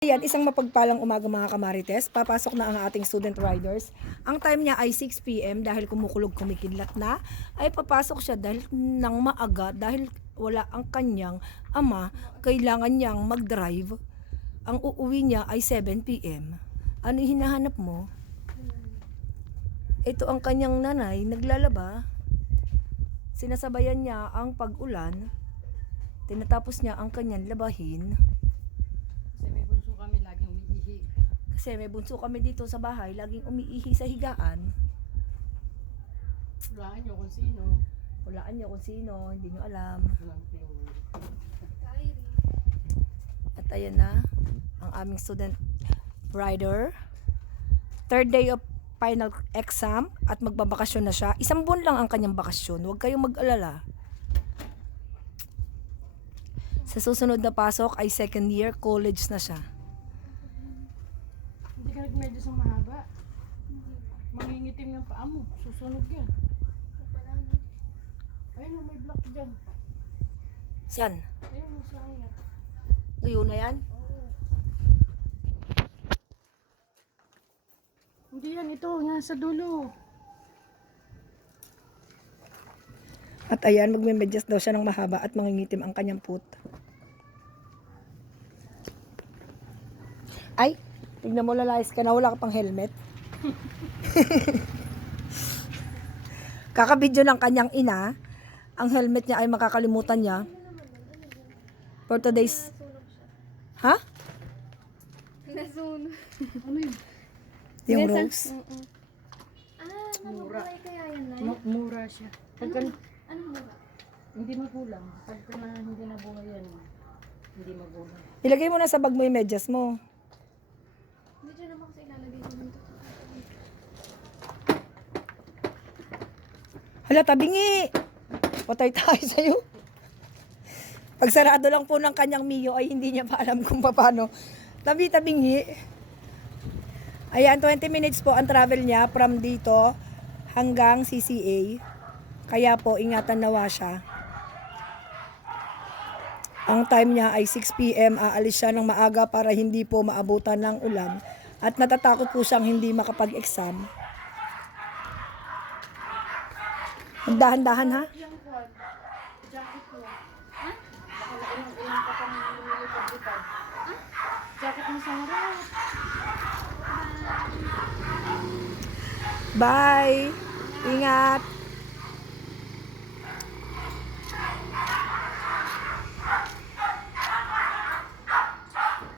Ayan, isang mapagpalang umaga mga kamarites. Papasok na ang ating student riders. Ang time niya ay 6 p.m. dahil kumukulog kumikidlat na. Ay papasok siya dahil nang maaga dahil wala ang kanyang ama. Kailangan niyang mag-drive. Ang uuwi niya ay 7 p.m. Ano hinahanap mo? Ito ang kanyang nanay, naglalaba. Sinasabayan niya ang pag-ulan. Tinatapos niya ang kanyang labahin. Kasi may bunso kami dito sa bahay, laging umiihi sa higaan. Hulaan nyo kung sino. Hulaan nyo kung sino, hindi nyo alam. At ayan na, ang aming student rider. Third day of final exam at magbabakasyon na siya. 1 buwan lang ang kanyang bakasyon, huwag kayong mag-alala. Sa susunod na pasok ay second year, college na siya. Hindi ka nag-medyas ang mahaba. Mangingitim yung paa mo. Susunog yan. Ayun, may block dyan. Saan? Ayun, sa kanya. Tuyo na yan? Oo. Hindi yan, ito. Nga sa dulo. At ayan, magmemedyas daw siya ng mahaba at mangingitim ang kanyang put. Ay, tignan mo, lalayas ka na, wala ka pang helmet. Kakabidyo ng kanyang ina, ang helmet niya ay makakalimutan niya. For today's... Ha? Nasunog. Ano yun? Yung rose? Mura. Nabubuhay kaya yan, Nay? Mura siya. Pagka Anong mura? hindi magulang. Pagka na hindi nabuhay yan, hindi magulang. Ilagay mo na sa bag mo yung medyas mo. Hindi dyan naman kasi ilalagay ko dito. Hala, tabingi! Patay tayo sa'yo. Pag sarado lang po ng kanyang Mio ay hindi niya pa alam kung paano. Tabingi. Ayan, 20 minutes po ang travel niya from dito hanggang CCA. Kaya po, ingatan nawa siya. Ang time niya ay 6 p.m. Aalis siya ng maaga para hindi po maabutan ng ulan. At natatakot po siyang hindi makapag-exam. Dahan-dahan ha? Yung kwan, jacket mo. Ha? Ilang ka pang lumilipad-lipad. Ha? Jacket mo sa harap. Bye! Ingat!